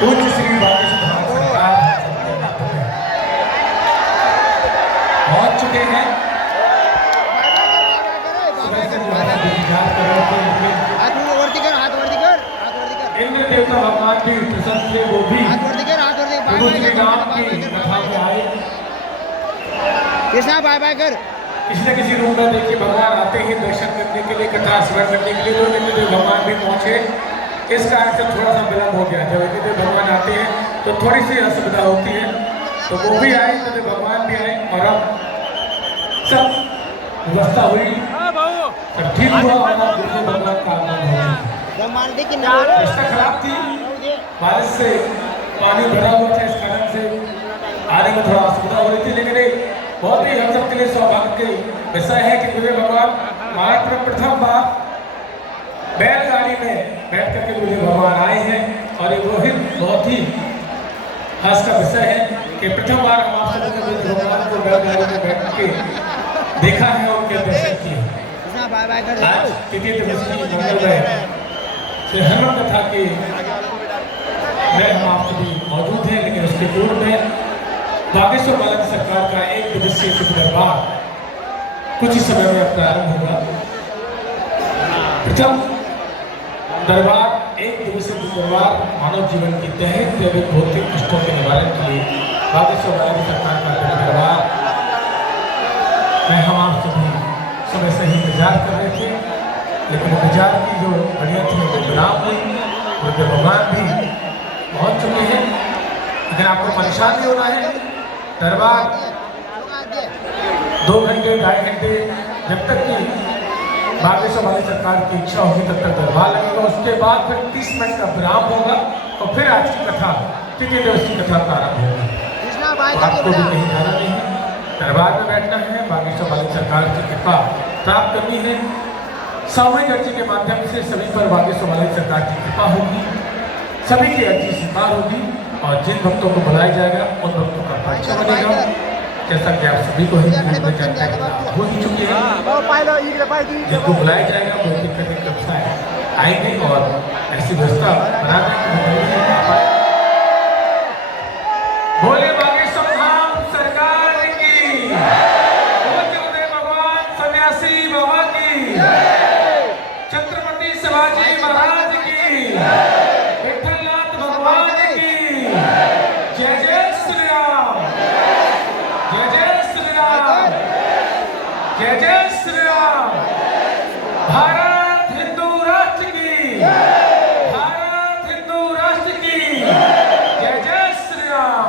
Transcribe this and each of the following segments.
पूज्य श्री बागेश्वर धाम सरकार पहुंच चुके हैं। सुबह से जो है इंतजार कर रहे थे, इंद्र देवता भगवान भी प्रसन्न थे, वो भी दूसरे गांव की कथा में आए। कृष्णा बाय बाय कर। किसी न किसी रूप में देखिए भगवान आते ही दर्शन करने के लिए, कथा स्मरण करने के लिए, तो इंद्रदेव भगवान भी पहुंचे। इस कारण से थोड़ा सा विलंब हो गया। जब इंद्रदेव भगवान आते हैं तो थोड़ी सी असुविधा होती है, तो वो भी आए, इंद्रदेव भगवान भी आए और अब सब व्यवस्था हुई, सब ठीक हुआ और अब इंद्रदेव भगवान का आगमन हो गया। रास्ता खराब थी, बारिश से पानी भरा हुआ था, इस कारण से आने में थोड़ा असुविधा हो रही थी, लेकिन बहुत ही हम सबके लिए सौभाग्य की विषय है कि इंद्रदेव भगवान महाराष्ट्र में प्रथम बार बैलगाड़ी में बैठ करके इंद्रदेव भगवान आए हैं। और ये बहुत ही हर्ष का विषय है कि प्रथम बार हम आप सबने इंद्रदेव भगवान को बैलगाड़ी में बैठ के देखा है और उनके दर्शन किए। आज तृतीय दिवस की मंगलमय श्री हनुमान कथा के में हम आप सभी मौजूद हैं, लेकिन उसके पूर्व में बागेश्वर बालाजी सरकार का एक दिवसीय दरबार कुछ ही समय में प्रारंभ होगा। प्रथम दरबार एक दिवसीय दरबार मानव जीवन की दैहिक भौतिक कष्टों के निवारण के लिए बागेश्वर बालाजी सरकार का दरबार में हम आप सभी समय से ही इंतजार कर रहे थे, लेकिन इंतजार की जो घड़ियाँ थी वो खराब हुई। उनके भगवान भी पहुँच चुके हैं, लेकिन आपको परेशान नहीं होना है। दरबार 2 घंटे 2.5 घंटे जब तक कि बागेश्वर वाली सरकार की इच्छा होगी तब तक दरबार लगेगा। उसके बाद फिर 30 मिनट का विराम होगा और फिर आज की कथा तृतीय दिवस की कथा प्रारंभ होगी। आपको भी कहीं जाना नहीं है, दरबार में बैठना है, बागेश्वर वाली सरकार की कृपा प्राप्त करनी है। सामूहिक अर्जी के माध्यम से सभी पर बागेश्वर वाली सरकार की कृपा होगी, सभी की अर्जी स्वीकार होगी और जिन भक्तों को बुलाया जाएगा उन भक्तों का परिचय बनेगा। जैसा कि आप सभी को ही हो ही चुके हैं, जिनको बुलाया जाएगा वो दिक्कत व्यवसाय आएंगे और ऐसी व्यवस्था बना देंगे। बोले बागेश्वर धाम सरकार की, बोले भगवान सन्यासी बाबा की, छत्रपति शिवाजी महाराज की, विठलनाथ भगवान की, जय जय श्री राम, जय जय श्री राम, जय जय श्री राम। भारत हिंदू राष्ट्र की, भारत हिंदू राष्ट्र की, जय जय श्री राम।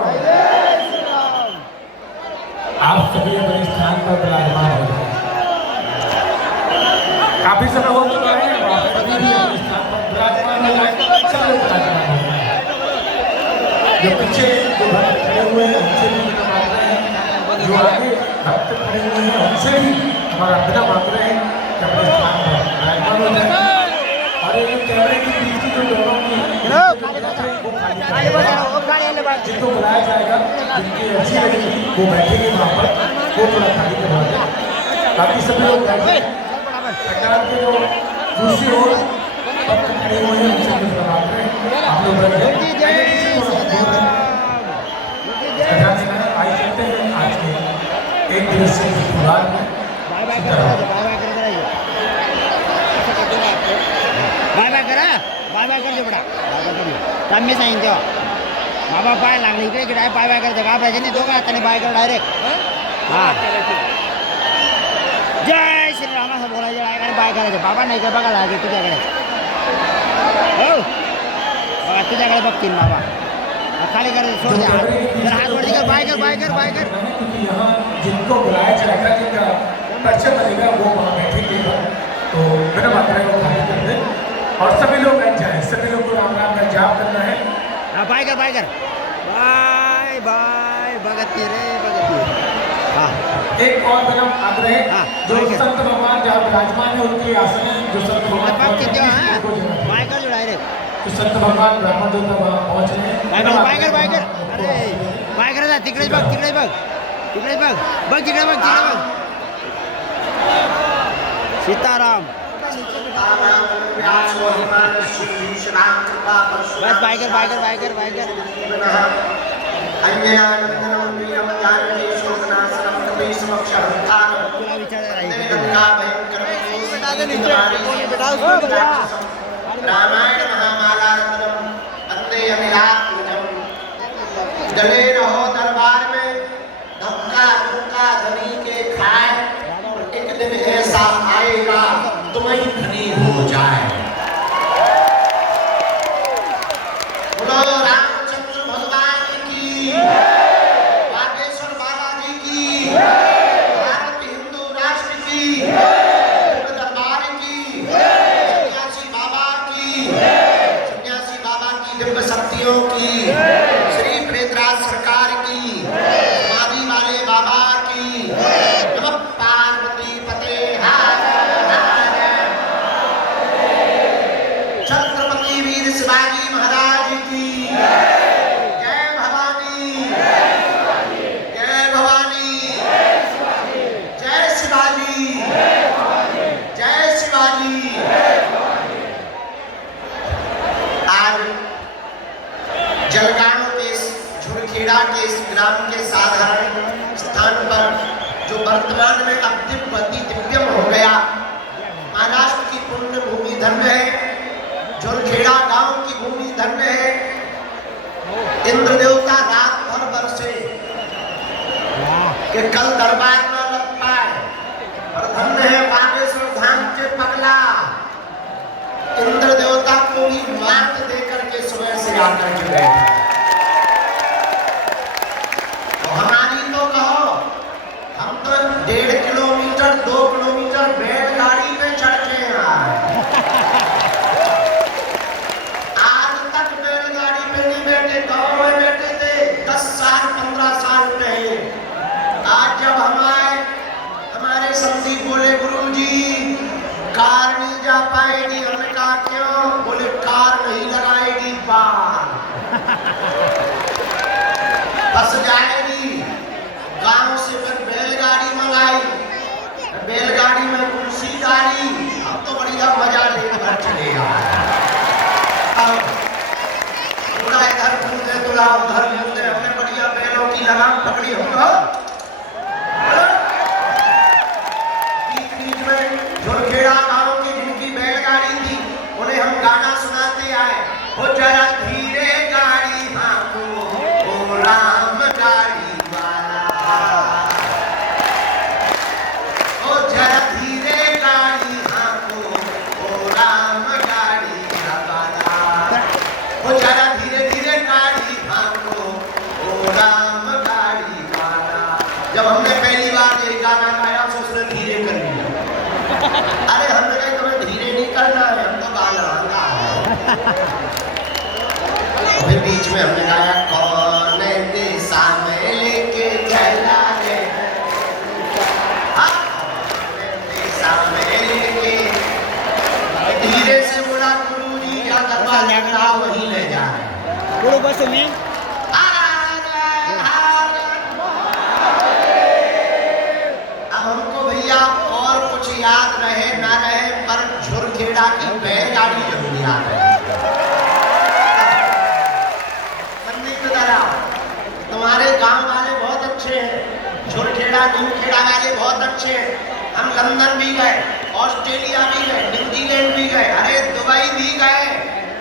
आप सभी अपने स्थान पर विराजमान हो जाए। काफी समय हो चुका है, आप सभी भी अपने स्थान पर विराजमान हो जाए। सब लोग विराजमान हो जाए। जो पीछे जो भक्त खड़े हुए हैं उनसे भी विनम्र मांग रहे हैं, जो आगे भक्त खड़े हुए हैं उनसे भी हमारा विनम्र मांग रहे हैं कि अपने स्थान पर विराजमान हो जाए। और ये कैमरे की बीच की जो दोनों की जिनको बुलाया जाएगा, जिनकी अच्छी लगेगी वो बैठेंगे वहाँ पर, वो थोड़ा खाली करवा दें। बाकी सभी लोग बैठे सरकार के जो दूसरी ओर भक्त खड़े हुए हैं उनसे कुछ बात करें। आप लोग बैठ जाए। आई चलते हैं आज के एक दिवसीय दरबार में। बाय बाय कर जो बड़ा टाइम में सांगितलं बाबा पाय लागले इकडे इकडे बाय बाय करायचं घाबरायचं नाही, दोघं हाताने बाय कर डायरेक्ट। हां जय श्री राम असं बोलायचं डायरेक्ट बाय करायचं। बाबा नाही का बघा लागे तुझ्याकडे, हो बघा तुझ्याकडे बघतील बाबा, खाली करायचं सोड द्या, जरा हात वरती कर, बाय कर बाय कर बाय कर। क्योंकि यहाँ जिनको बुलाया जाएगा, जिनका परिचय बनेगा वो वहाँ बैठेंगे, तो बिना मात्रा को खाली कर दें और सभी लोग बैठ जाए। सभी लोग को राम राम का जाप करना है। हाँ बाय कर बाय बाय बाय भगती रे भगती। हाँ एक और विनम्र आग्रह, जो बाय कर। संत भगवान जहाँ विराजमान है उनकी आसन जो संत भगवान बाय कर जो डायरेक्ट तो संत भगवान ब्राह्मण देवता वहाँ पहुँच रहे हैं। बाय कर बाय कर। अरे बाय कर जा, तिकडेच बघ तिकडेच बघ तिकडेच बघ बघ तिकडे बघ तिकडे बघ। सीताराम राम कृपा बस बाइकर बाइकर बाइकर बाइकर अन्यनानंदनं वीरं जानकी शोकनाशनं कपीशमक्षरन्तारं पूरा विचार लंका भयंकरं रामायण महामालारत्नम वंदे अमिलात्मजम। डले रहो दरबार में, धक्का धुक्का धनी के खाए, एक दिन ऐसा आएगा तुम्हें धनी हो जाए। बोलो रामचंद्र भगवान की, बागेश्वर बालाजी की, भारत हिंदू राष्ट्र की, दरबार की, सन्यासी बाबा की दिव्य शक्तियों की, श्री प्रेतराज सरकार की, समाधि वाले बाबा की, नमः पार्वती पते हर हर। छत्रपति वीर शिवाजी महाराज की जय भवानी, जय भवानी, जय शिवाजी, जय शिवाजी। आज जलगांव के झुरखेड़ा के इस ग्राम के साधारण स्थान पर जो वर्तमान में अब दिव्यम हो गया, महाराष्ट्र की पुण्य भूमि धन्य है, झुरखेड़ा गांव की भूमि धन्य है। इंद्र देवता रात भर बरसे कि कल दरबार न लग पाए, और धन्य है बागेश्वर धाम के पगला इंद्र देवता को भी मात देकर के सुबह से आकर के बैठे। तो हमारी तो कहो, हम तो 1.5 किलोमीटर 2 किलोमीटर बैलगाड़ी पे चढ़ के आए, आज तक बैलगाड़ी पे नहीं बैठे। गाँव में बैठे थे 10 साल 15 साल पहले। आज जब हम आए, हमारे संदीप बोले गुरुजी कार नहीं जा पाएगी। हमने कहा क्यों? बोले कार नहीं लगाएगी पार, बस जाएगी। गांव से फिर बैलगाड़ी मंगाई, बैलगाड़ी में कुर्सी डाली, अब तो बढ़िया मजा लेकर चले आए। अब पूरा इधर घूमते तुला उधर घूमते, हमने बढ़िया बैलों की लगाम पकड़ी। हम बीच में झुरखेड़ा गांव की जिनकी बैलगाड़ी थी, उन्हें हम गाना सुनाते आए। हो जरा धीरे गाड़ी हाँको, ओ राम गाड़ी वाला, ओ जरा धीरे गाड़ी हाँको, ओ राम गाड़ी वाला, ओ जरा धीरे धीरे गाड़ी हाँको, ओ राम गाड़ी वाला। जब हमने पहली बार ये गाना गाया तो उसने धीरे कर दिया। अरे हमने कहा तुम्हें धीरे नहीं करना है, हम तो गाना गा है। फिर बीच में हमने गाया कौन दिशा में लेके चला रे, दिशा में लेके। धीरे से बोला गुरुजी क्या दरबार लग रहा वहीं ले जा रहे हैं। गुरु बस में अब हमको भैया और कुछ याद रहे ना रहे, पर झुरखेड़ा की बैलगाड़ी जरूर याद है। तुम्हारे गांव वाले बहुत अच्छे हैं, झुरखेड़ा न्यूखेड़ा वाले बहुत अच्छे हैं। हम लंदन भी गए, ऑस्ट्रेलिया भी गए, न्यूजीलैंड भी गए, अरे दुबई भी गए,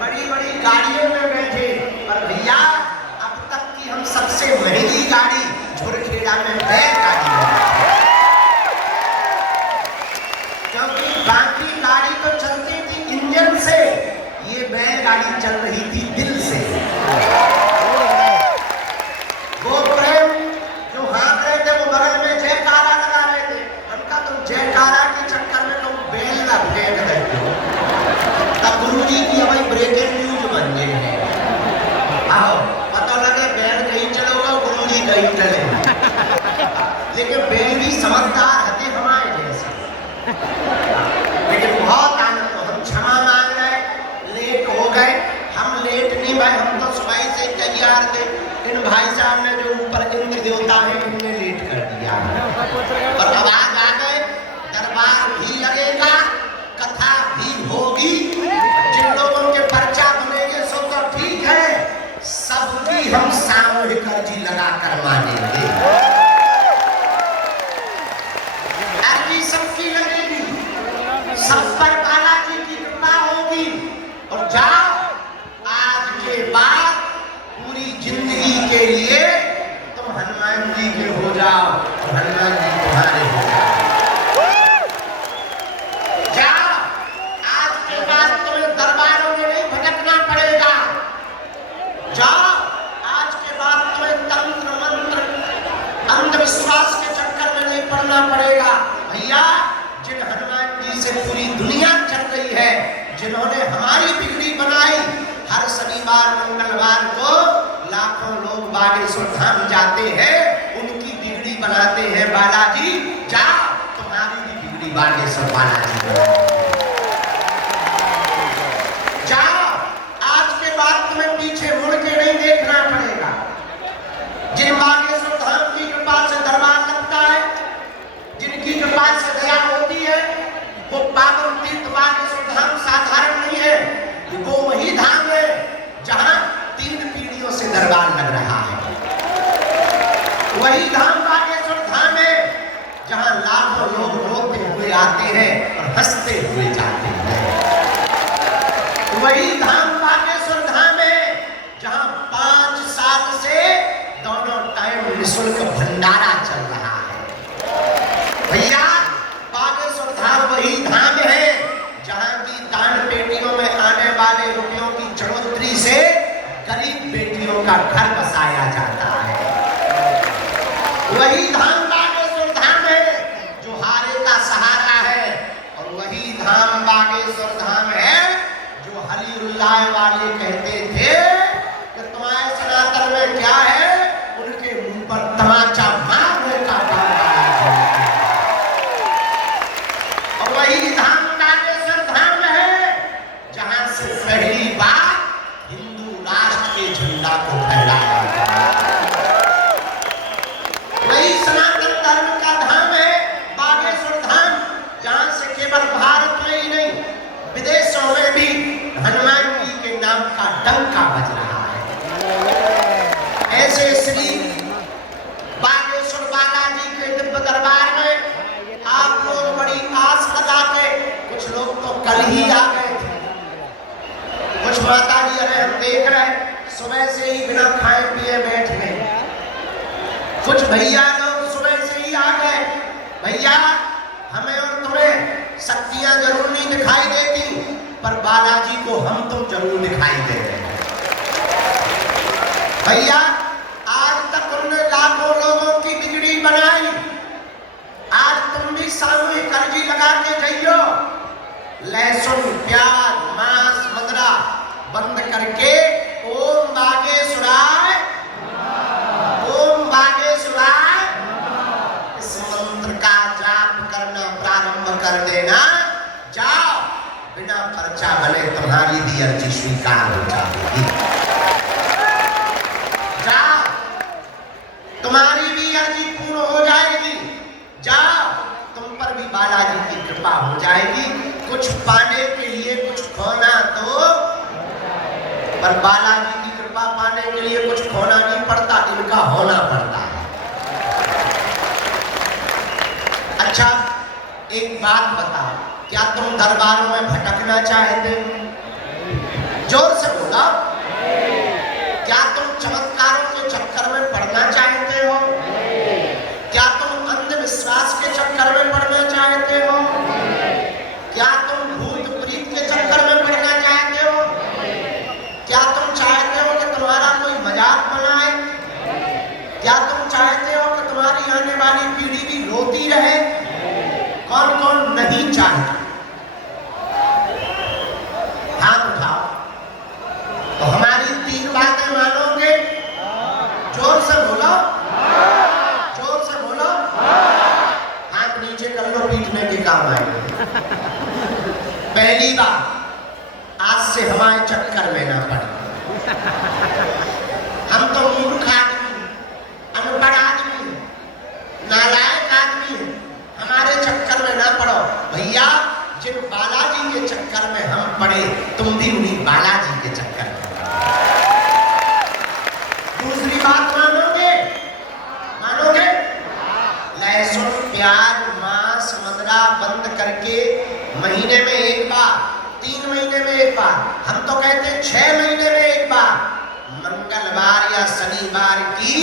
बड़ी बड़ी गाड़ियों में बैठे। पर भैया अब तक की हम सबसे महंगी गाड़ी झुरखेड़ा में बैलगाड़ी है, क्योंकि बाकी गाड़ी तो चलती थी इंजन से, ये बैलगाड़ी चल रही थी दिल से। वो प्रेम जो हाँक रहे थे वो बगल में जयकारा लगा रहे थे, उनका तुम जयकारा के चक्कर में तुम बैल ना फेंक देते हो। तब गुरुजी की भाई ब्रेकिंग न्यूज बन गई है। आओ पता लगे बैल कहीं चलोगा, गुरुजी कहीं चले। लेकिन बैल भी समझदार हते हमारे जैसे। लेकिन बहुत आनंद, हम क्षमा मांग रहे, लेट हो गए। हम लेट नहीं भाई, हम तो सुबह से तैयार थे। इन भाई साहब ने जो ऊपर इंद्र देवता है इनने लेट कर दिया, और अब आज आ गए। दरबार भी लगेगा, कथा भी होगी। जिन लोगों के पर्चा करना पड़ेगा। भैया जिन हनुमान जी से पूरी दुनिया चल रही है, जिन्होंने हमारी बिगड़ी बनाई, हर शनिवार मंगलवार को लाखों लोग बागेश्वर धाम जाते हैं, उनकी बिगड़ी बनाते हैं बालाजी। जाओ तुम्हारी भी बिगड़ी बागेश्वर बालाजी जाओ। आज के बाद तुम्हें पीछे मुड़ के नहीं देखना पड़ेगा। जिन बागेश्वर धाम की कृपा से दरबार लगता है, जिनकी कृपा से दया होती है, वो पावन तीर्थ बागेश्वर धाम साधारण नहीं है। वो वही धाम है जहां 3 पीढ़ियों से दरबार लग रहा है। वही धाम बागेश्वर धाम है जहां लाखों लोग रोते हुए आते हैं और हंसते हुए जाते हैं। वही धाम बागेश्वर धाम है जहां 5 साल से दोनों टाइम निःशुल्क भंडारा चल रहा है। भैया बागेश्वर धाम वही धाम है जहां की दान पेटियों में आने वाले रुपयों की बढ़ोतरी से गरीब बेटियों का घर बसाया जाता है। वही धाम बागेश्वर धाम है जो हारे का सहारा है, और वही धाम बागेश्वर धाम है जो हलीउल्लाह वाले कहते थे कि तुम्हारे सनातन में क्या है, उनके मुंह पर तमाचा मारने का काम आया। और वही धाम बागेश्वर धाम है जहां से पहली बार हिंदू राष्ट्र के झंडा को फहराया गया। वही सनातन धर्म का धाम है बागेश्वर धाम, जहां से केवल भारत में ही नहीं, विदेशों में भी हनुमान जी के नाम का डंका बज रहा है। ऐसे श्री बागेश्वर बालाजी के दिव्य दरबार में आप लोग बड़ी आस लगाते, कुछ लोग तो कल ही आ गए थे, कुछ माता जी अरे हम देख रहे सुबह से ही बिना खाए पिए बैठ गए, कुछ भैया लोग सुबह से ही आ गए। भैया हमें और तुम्हें शक्तियां जरूर नहीं दिखाई देती, पर बालाजी को हम तो जरूर दिखाई देते हैं। भैया आज तक उन्होंने लाखों लोगों की बिगड़ी बनाई, आज तुम भी सामूहिक अर्जी लगा के जाइयो। लहसुन प्याज मांस मदरा बंद करके ओम बागेश्वराय, ओम बागेश्वराय इस मंत्र का जाप करना प्रारंभ कर देना। जाओ बिना पर्चा भले तुम्हारी भी अर्जी स्वीकार हो जाएगी। जाओ तुम्हारी भी अर्जी पूर्ण हो जाएगी। जाओ तुम पर भी बालाजी की कृपा हो जाएगी। कुछ पाने के लिए कुछ खोना तो, पर बालाजी की कृपा पाने के लिए कुछ खोना नहीं पड़ता, इनका होना पड़ता है। अच्छा एक बात बताओ, क्या तुम दरबारों में भटकना चाहते हो? जोर से बोला। क्या तुम चमत्कारों के चक्कर में पड़ना चाहते हो? क्या तुम अंधविश्वास के चक्कर में पड़ना चाहते हो? क्या तुम भूत प्रीत के चक्कर में पड़ना चाहते हो? क्या तुम चाहते हो कि तुम्हारा कोई मजाक बनाए? क्या तुम चाहते हो कि तुम्हारी आने वाली पीढ़ी भी रोती रहे? कौन कौन नहीं चाहता? हाथ उठाओ। तो हमारी 3 बातें मानोगे? जोर से बोलो, जोर से बोलो। हाथ नीचे कर लो, पीटने के काम आएंगे। पहली बात, आज से हमारे चक्कर में ना पड़े। हम तो मूर्ख आदमी, अनपढ़ आदमी, नालायक आदमी हैं, हमारे चक्कर में ना पड़ो। भैया जिन बालाजी के चक्कर में हम पड़े, तुम भी उन्हीं बालाजी के चक्कर में। दूसरी बात मानोगे? मानोगे? लहसुन प्याज मांस मदरा बंद करके महीने में एक बार, 3 महीने में एक बार, हम तो कहते हैं 6 महीने में एक बार, मंगलवार या शनिवार की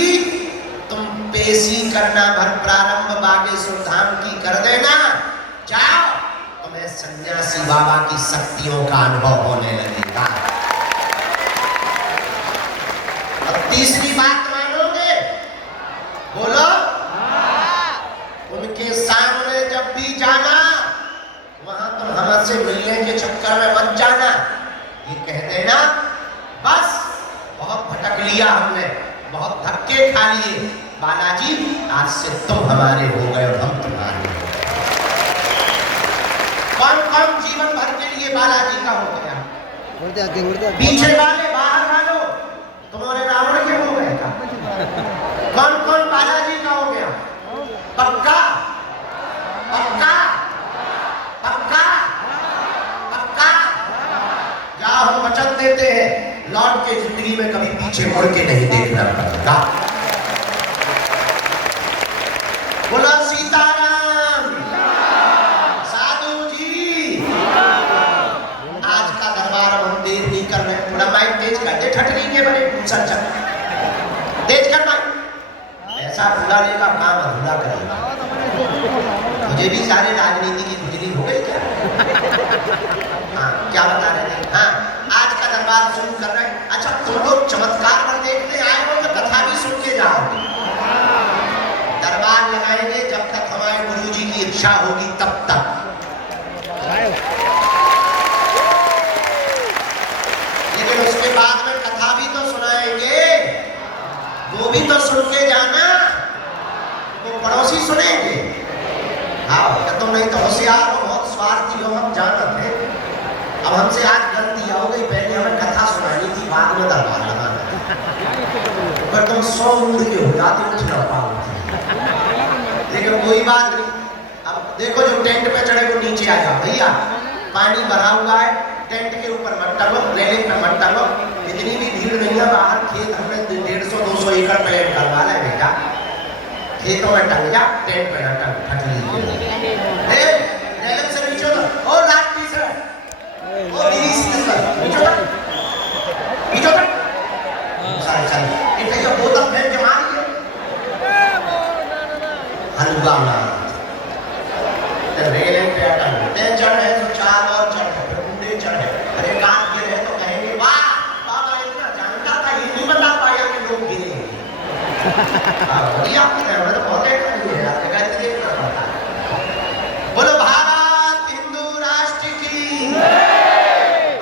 तुम पेशी करना भर प्रारंभ बागेश्वर धाम की कर देना। जाओ तुम्हें सन्यासी बाबा की शक्तियों का अनुभव होने लगेगा। और तीसरी बात मानोगे? बोलो। उनके ये कह देना बस बहुत भटक लिया हमने, बहुत धक्के खा लिए, बालाजी आज से तुम हमारे हो गए और हम तुम्हारे हो गए। कौन कौन जीवन भर के लिए बालाजी का हो गया? पीछे वाले बाहर वालों तुम्हारे रावण के हो गए का? कौन कौन बालाजी का हो गया? पक्का पक्का पक्का पक्का? क्या हम वचन देते हैं लौट के जिंदगी में कभी पीछे मुड़ के नहीं देखना पड़ेगा। बोला सीताराम साधु जी। आज का दरबार हम देर नहीं कर रहे, थोड़ा माइक तेज कर दे, ठटरी के बने पूछा चल तेज कर माइक। ऐसा पूरा लेगा काम अधूरा करेगा। मुझे भी सारे राजनीति की गुजरी हो गई क्या? हाँ क्या बता रहे थे? हाँ आज का दरबार शुरू कर रहे हैं। अच्छा तुम लोग चमत्कार पर देखने आए हो तो कथा भी सुन के जाओगे। दरबार लगाएंगे जब तक हमारे गुरु जी की इच्छा होगी तब तक। लेकिन उसके बाद में कथा भी तो सुनाएंगे, वो भी तो सुन के जाना। वो पड़ोसी सुनेंगे। हाँ तुम नहीं तो होशियार हो, बहुत स्वार्थी हो, हम जानते हैं। अब हमसे आज गलती हो गई, पहले हमें कथा सुनानी थी, बाद में दरबार लगाना। पर तुम 100 मूड के हो जाते कुछ ना पाओगे। लेकिन कोई बात नहीं। अब देखो जो टेंट पे चढ़े वो नीचे आ जाओ भैया, पानी भरा हुआ है, टेंट के ऊपर मत टंगो, रेलिंग पे मत टंगो। इतनी भी भीड़ नहीं है, बाहर खेत हमने 150-200 एकड़ प्लान करवा है बेटा, खेतों में टंग जा, टेंट पे ना टंग, फट लीजिए। रेलिंग से नीचे उतर, ओ लाट पीस रहा है, ओ दीदी सीधे उतर, नीचे उतर, नीचे उतर। चल इतने जो बोतल फेंक के मारी है हलवा ना रेलिंग पे अटक ते चढ़े तो 4 और चढ़े, फिर बूढ़े चढ़े, अरे काट के रहे तो कहेंगे वाह बाबा इतना जानता था, ये नहीं बता पाया कि लोग गिरेंगे। बढ़िया तो बहुत देखना पड़ता है। बोलो भारत हिंदू राष्ट्र की,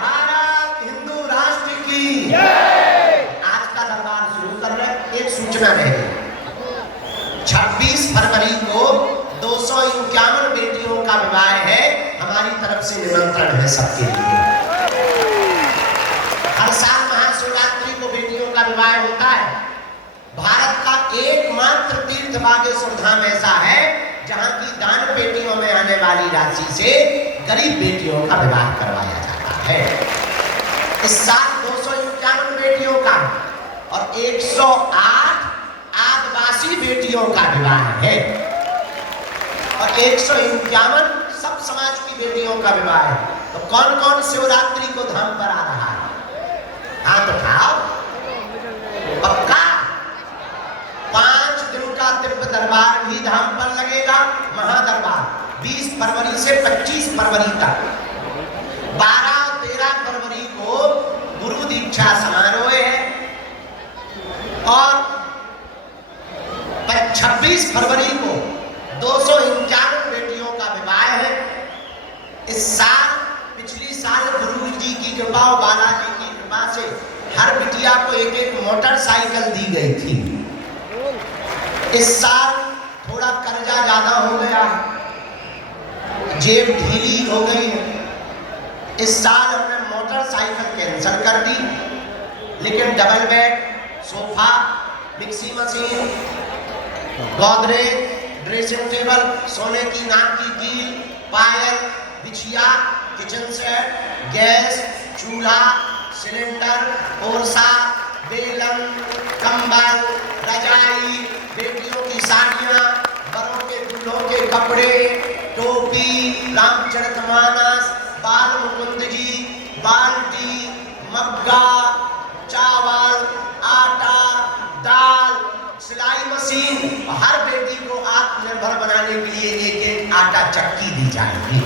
भारत हिंदू राष्ट्र की। आज का दरबार शुरू कर रहे। एक सूचना रहेगी, 26 फरवरी को 251 बेटियों का विवाह है। हमारी तरफ से निमंत्रण है सबके लिए। हर साल महाशिवरात्रि को बेटियों का विवाह होता है। भारत का एकमात्र तीर्थ बागेश्वर धाम ऐसा है जहां की दान पेटियों में आने वाली राशि से गरीब बेटियों का विवाह करवाया जाता है। इस साल 251 बेटियों का और 108 आदिवासी बेटियों का विवाह है और 151 सब समाज की बेटियों का विवाह है। तो कौन कौन शिवरात्रि को धाम पर आ रहा है? हाथ उठाओ। पक्का 5 दिन का दिव्य दरबार भी धाम पर लगेगा। महादरबार 20 फरवरी से 25 फरवरी तक। 12 और 13 फरवरी को गुरु दीक्षा समारोह है और 26 फरवरी को 251 बेटियों का विवाह है। इस साल पिछली साल गुरु जी की कृपा और बालाजी की कृपा से हर बिटिया को एक मोटरसाइकिल दी गई थी। इस साल थोड़ा कर्जा ज्यादा हो गया, जेब ढीली हो गई है। इस साल हमने मोटरसाइकिल कैंसिल कर दी, लेकिन double bed, sofa, mixie machine, Godrej, dressing table, सोने की नाक की कील, पायल, बिछिया, किचन सेट, गैस, चूल्हा, सिलेंडर, ओरसा, बेलन, कंबल, रजाई, बेटियों की साड़ियाँ, बड़ों के दूल्हों के कपड़े, टोपी, रामचरितमानस, बाल मुकुंद जी, बाल्टी, मग्गा, चावल, आटा, दाल, सिलाई मशीन। हर बेटी को आत्मनिर्भर बनाने के लिए एक आटा चक्की दी जाएगी।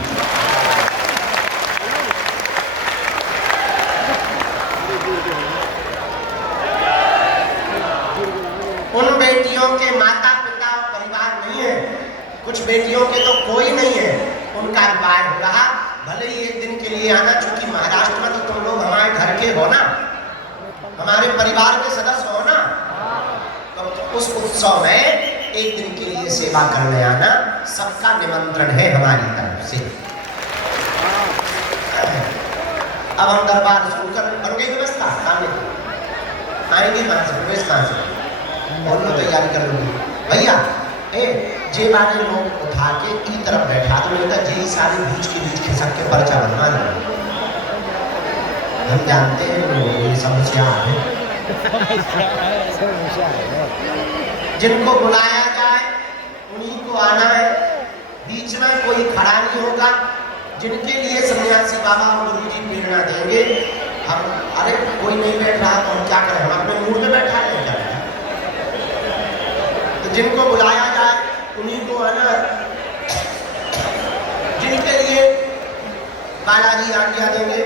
उन बेटियों के माता पिता और परिवार नहीं है, कुछ बेटियों के तो कोई नहीं है, उनका विवाह हो रहा। भले ही एक दिन के लिए आना, चूंकि महाराष्ट्र में तो तुम लोग हमारे हो ना, हमारे परिवार के सदस्य हो ना, तो उस उत्सव में एक दिन के लिए सेवा करने आना सबका निमंत्रण है हमारी तरफ से। अब हम दरबार शुरू कर, बन गई व्यवस्था खाने की, आएंगे कहाँ से, प्रवेश कहाँ से, और लोग तैयारी कर लूंगी भैया। जे वाले लोग उठा के ई तरफ बैठा तो मिलता जे सारे बीच के बीच खिसक के पर्चा बनवा दें। हम जानते हैं ये समस्या है, जिनको बुलाया जाए उन्हीं को आना है, बीच में कोई खड़ा नहीं होगा। जिनके लिए सन्यासी बाबा और गुरु जी प्रेरणा देंगे, हम अरे कोई नहीं बैठ रहा तो हम क्या करें, हम अपने मूड में बैठा नहीं कर रहे। तो जिनको बुलाया जाए उन्हीं को आना, जिनके लिए बालाजी आज्ञा देंगे,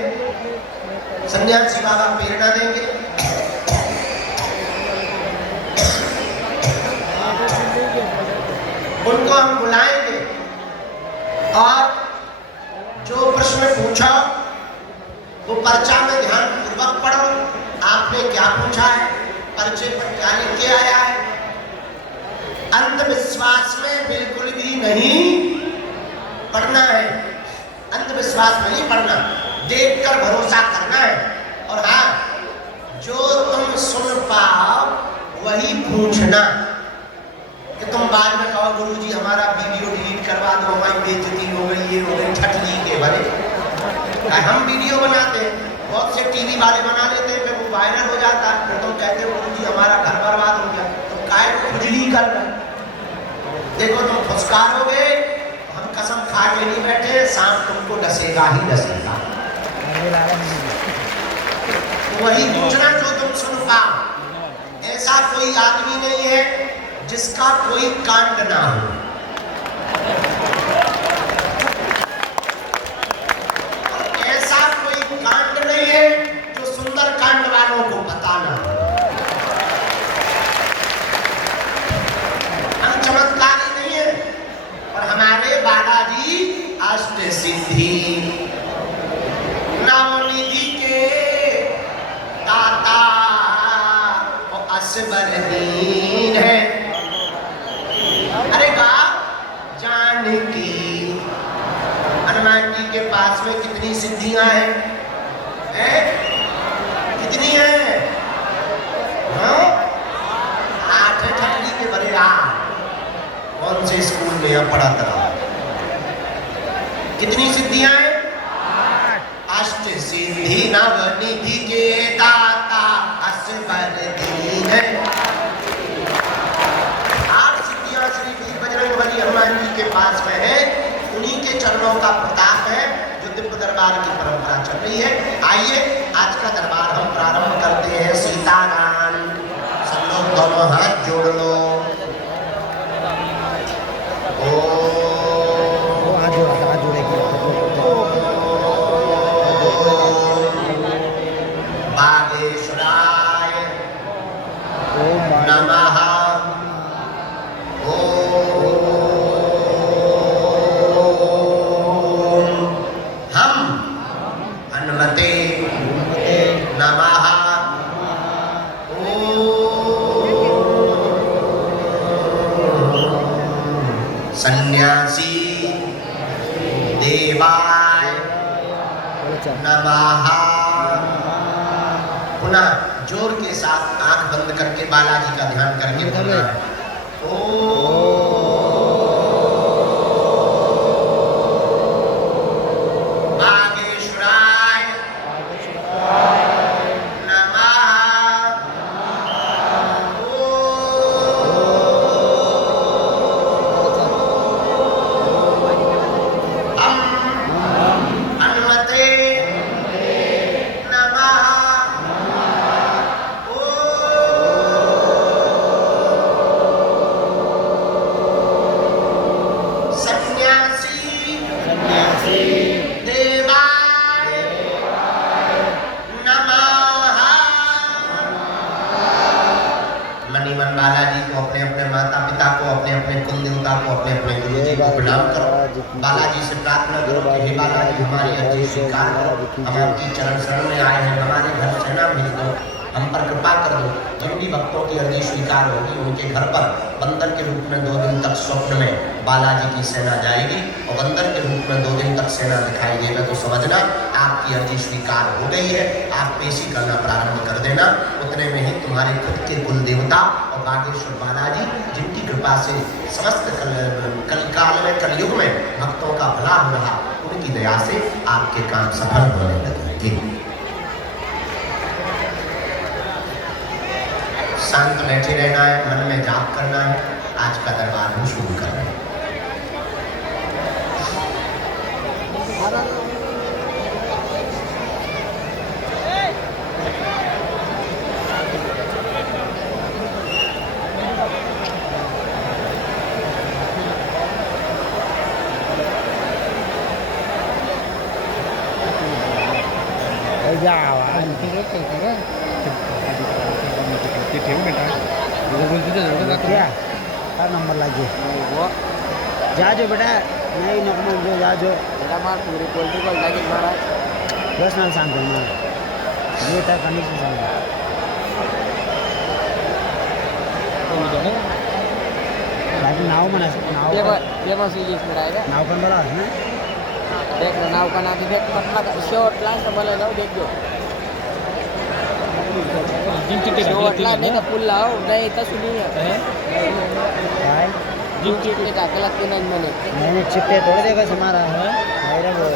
सन्यासी बाबा प्रेरणा देंगे, उनको हम बुलाएंगे। और जो प्रश्न पूछा वो पर्चा में ध्यान पूर्वक पढ़ो, आपने क्या पूछा है, पर्चे पर क्या लिख के आया है। अंधविश्वास में बिल्कुल भी नहीं पढ़ना है, अंधविश्वास में नहीं पढ़ना, देखकर भरोसा करना है। और हाँ, जो तुम सुन पाओ वही पूछना, कि तुम बाद में कहो गुरुजी हमारा वीडियो डिलीट करवा दो, हमारी बेइज्जती हो गई, ये हो गई, छटली के भरे। हम वीडियो बनाते हैं, बहुत से टीवी वाले बना लेते हैं, फिर वो वायरल हो जाता है, फिर तुम कहते हो गुरुजी हमारा घर बर्बाद हो गया। तुम काय खुजली कर रहे, देखो तुम फुसकारोगे, हम कसम खा के नहीं बैठे, सांप तुमको डसेगा ही डसेगा। वही पूछना जो तुम सुन पाओ। ऐसा कोई आदमी नहीं है जिसका कोई कांड ना हो, ऐसा कोई कांड नहीं है जो सुंदर कांड वालों को पता ना हो। हम चमत्कारी नहीं है, और हमारे बालाजी अष्ट सिद्धि नवनिधि के दाता और असबर दीन है। अरे बाप जानकी, हनुमान जी के पास में कितनी सिद्धियां हैं, कितनी हैं? हाँ? 8 ठकली के बड़े कौन से स्कूल में यहाँ पढ़ा था? कितनी सिद्धियां हैं? अष्ट सिद्धि नवनिधि के दाता असबर दीन है। बजरंगबली हनुमान जी के पास में है, उन्हीं के चरणों का प्रताप है जो दिव्य दरबार की परंपरा चल रही है। आइए आज का दरबार हम प्रारंभ करते हैं। सीताराम, सब लोग दोनों हाथ जोड़ लो। बागेश्वराय नमः। सन्यासी देवाय नमः। पुनः जोर के साथ आंख बंद करके बालाजी का ध्यान करके बोलना है। ओम बागेश्वराय नमः। हनुमते नमः। सन्यासी देवाय नमः। मणिमन बालाजी को, अपने अपने माता पिता को, अपने अपने कुल देवता को, अपने अपने गुरु जी को प्रणाम करो। बालाजी से प्रार्थना करो कि हे बालाजी हमारी अर्जी स्वीकार करो। हम आपकी चरण शरण में आए हैं, हमारे घर से सेना भेज दो, हम पर कृपा कर दो। जिन भी भक्तों की अर्जी स्वीकार होगी उनके घर पर बंदर के रूप में 2 दिन तक स्वप्न में बालाजी की सेना जाएगी और बंदर के रूप में 2 दिन तक सेना दिखाई देगा, तो समझना आपकी अर्जी स्वीकार हो गई है। आप पेशी करना प्रारंभ कर देना। उतने में ही तुम्हारे खुद के कुल देवता और बागेश्वर बालाजी, जिनकी कृपा से समस्त कलिकाल में, कलयुग में भक्तों का भला हो रहा, उनकी दया से आपके काम सफल होने लगेंगे। शांत बैठे रहना है, मन में जाप करना है। आज का दरबार हम शुरू कर रहे हैं। क्या नंबर लाइए जाजो बेटा, नहीं नकमल जो जाजो बेटा मार पूरी क्वालिटी को लाइक महाराज 10 नाल सांगतो ना ये त्या कंडिशन सांगतो बाकी नाव म्हणा ये बस इंग्लिश में आएगा। नाव पण बोला ना देख लो नाव का नाम भी देख, मतलब शॉर्ट लास्ट बोले लो, देख दो शॉर्ट लास्ट नहीं तो फुल लाओ, नहीं तो सुनिए काय जिम चिट्टे जाके लगते नहीं मैंने मैंने चिट्टे थोड़े देगा समारा है मेरा वो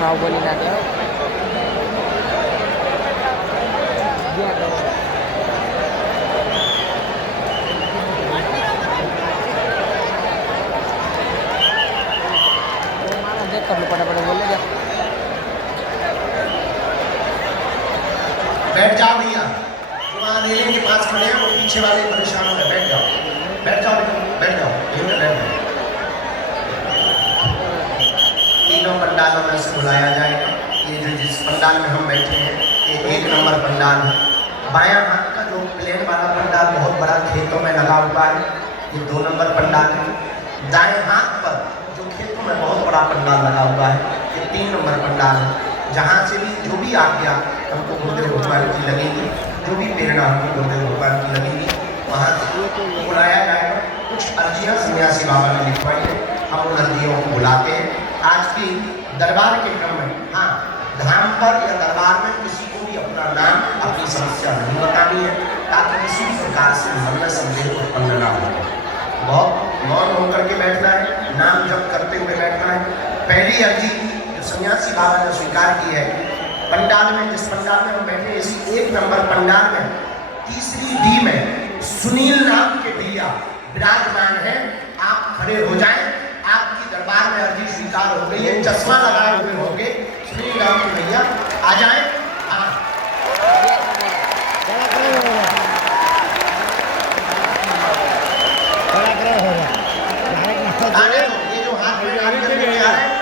नाव बोली ना दे देख कर लो, पटा बोल ले जा। बैठ जाओ भैया, जो वहाँ रेलिंग के पास खड़े हैं वो पीछे वाले परेशान हो गए। बैठ जाओ, बैठ जाओ, बैठ जाओ, यहीं पे बैठ जाओ। तीनों पंडालों में से बुलाया जाएगा। ये जो जिस पंडाल में हम बैठे हैं ये 1 नंबर पंडाल है। बायां हाथ का जो प्लेन वाला पंडाल बहुत बड़ा खेतों में लगा हुआ है, ये 2 नंबर पंडाल है। दाएं हाथ पर जो खेतों में बहुत बड़ा पंडाल लगा हुआ है, ये 3 नंबर पंडाल है। जहाँ से भी जो भी आज्ञा हमको गुरुदेव भगवान की लगेगी, जो भी प्रेरणा हमको गुरुदेव भगवान की लगेगी, वहाँ से बुलाया जाएगा। कुछ अर्जियाँ सन्यासी बाबा ने लिखवाई है, हम उन अर्जियों को बुलाते हैं। आज की दरबार के क्रम में, हाँ, धाम पर या दरबार में किसी को भी अपना नाम, अपनी समस्या नहीं बतानी है, ताकि किसी भी प्रकार से मन में संदेह उत्पन्न ना हो। बहुत मौन होकर के बैठना है, नाम जप करते हुए बैठना है। पहली अर्जी जो सन्यासी बाबा ने स्वीकार की है, पंडाल में, जिस पंडाल में हम बैठे, इसी 1 नंबर पंडाल में तीसरी डी में सुनील नाम के भैया विराजमान है। आप खड़े हो जाएं, आपकी दरबार में अर्जी स्वीकार हो गई है। चश्मा लगाए हुए होंगे सुनील नाम के भैया, आ जाएं। हाँ, आने दो, ये जो हाथ में आने के आ रहे हैं